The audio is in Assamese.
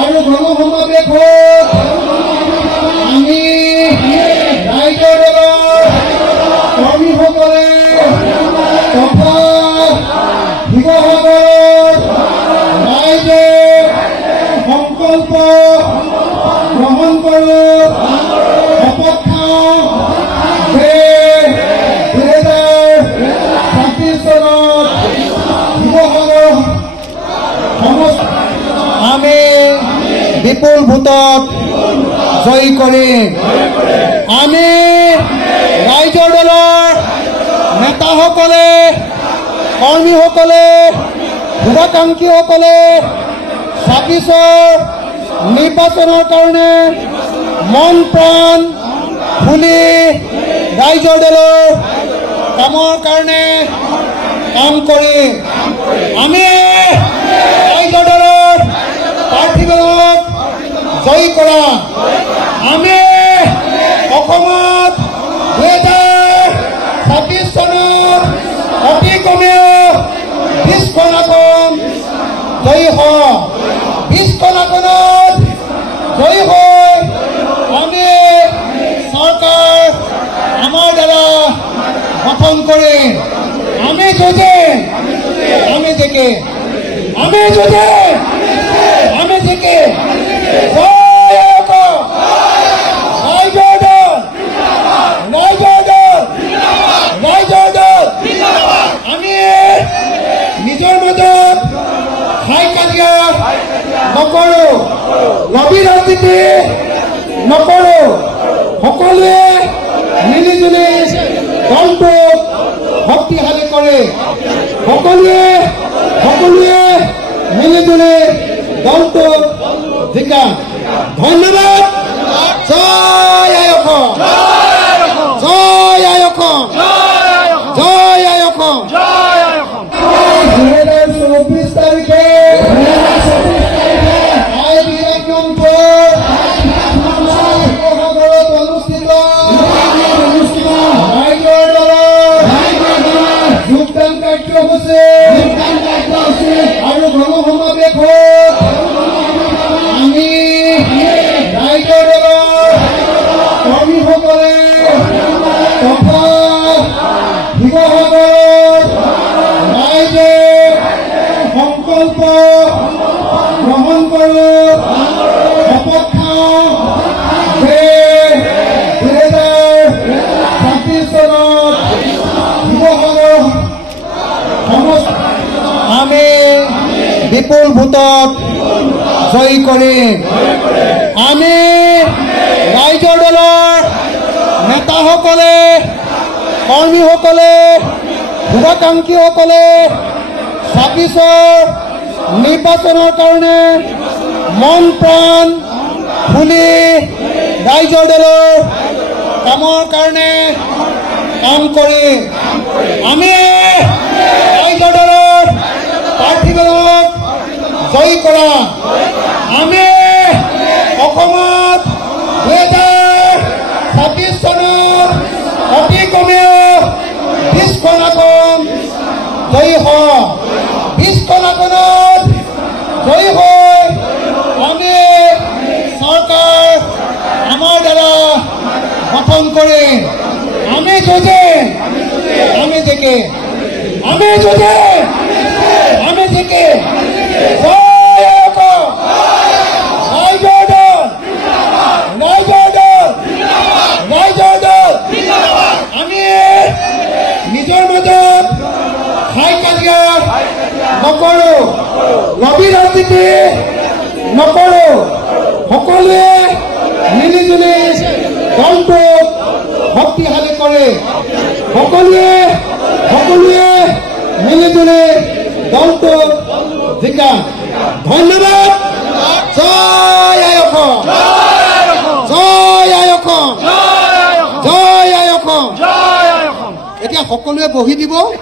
আৰু গণসমাৱেশত আমি ৰাইজৰ দলৰ কৰ্মীসকলে তথা শিৱসাগৰৰ ৰাইজে সংকল্প গ্ৰহণ কৰোঁ শপত খাওঁ যে 2026 চনত শিৱসাগৰ আমি বিপুল ভোটত জয়ী কৰিম। আমি ৰাইজৰ দলৰ নেতাসকলে কৰ্মীসকলে শুভাকাংক্ষীসকলে 26ৰ নিৰ্বাচনৰ কাৰণে মন প্ৰাণ খুলি ৰাইজৰ দলৰ কামৰ কাৰণে কাম কৰি আমি ৰাইজৰ দলৰ প্ৰাৰ্থীজনক জয়ী কৰা। আমি অসমত 2026 চনত অতি কমেও 20খন আসন জয়ী হওঁ। 20খন আসনত জয়ী হৈ আমি চৰকাৰ আমাৰ দ্বাৰা গঠন কৰিম। আমি যুঁজে আমি জিকে আমি যুঁজে আমি জিকে আমি নিজৰ মাজত হাই কাজিয়া নকৰোঁ, লবি ৰাজনীতি নকৰোঁ। সকলোৱে মিলিজুলি দলটোক শক্তিশালী কৰে। সকলোৱে মিলিজুলি দলটোক জিকা। ধন্যবাদ। জয় আই অসম, জয় আই অসম, জয় আই অসম। 2024 তাৰিখে শিৱসাগৰত অনুষ্ঠিত ৰাইজৰ দলৰ যোগদান কাৰ্যসূচী আৰু গণসমাৱেশত আমি ৰাইজৰ দলৰ কৰ্মীসকলে তথা শিৱসাগৰৰ ৰাইজে সংকল্প গ্ৰহণ কৰোঁ শপত খাওঁ যে 2026 চনত শিৱসাগৰ আমি বিপুল ভোটত জয়ী কৰিম। আমি ৰাইজৰ দলৰ নেতাসকলে কৰ্মীসকলে শুভাকাংক্ষীসকলে 26ৰ নিৰ্বাচনৰ কাৰণে মন প্ৰাণ খুলি ৰাইজৰ দলৰ কামৰ কাৰণে কাম কৰি আমি ৰাইজৰ দলৰ প্ৰাৰ্থীজনক জয়ী কৰা। আমি অসমত 2026 চনত অতি কমেও 20খন আসন জয়ী হওঁ। 20খন আসনত জয়ী হৈ আমি চৰকাৰ আমাৰ দ্বাৰা গঠন কৰিম। আমি যুঁজে আমি জিকে আমি যুঁজে আমি জিকে। জয় অসম, ৰাইজৰ দল, ৰাইজৰ দল, ৰাইজৰ দল। আমি নিজৰ মাজত হাই কাজিয়া নকৰোঁ, লবি ৰাজনীতি নকৰোঁ। সকলোৱে মিলিজুলি দলটোক শক্তিশালী কৰে। সকলোৱে মিলিজুলি দলটোক জিকা। ধন্যবাদ। জয় আই অসম, জয় আই অসম, জয় আই অসম। এতিয়া সকলোৱে বহি দিব।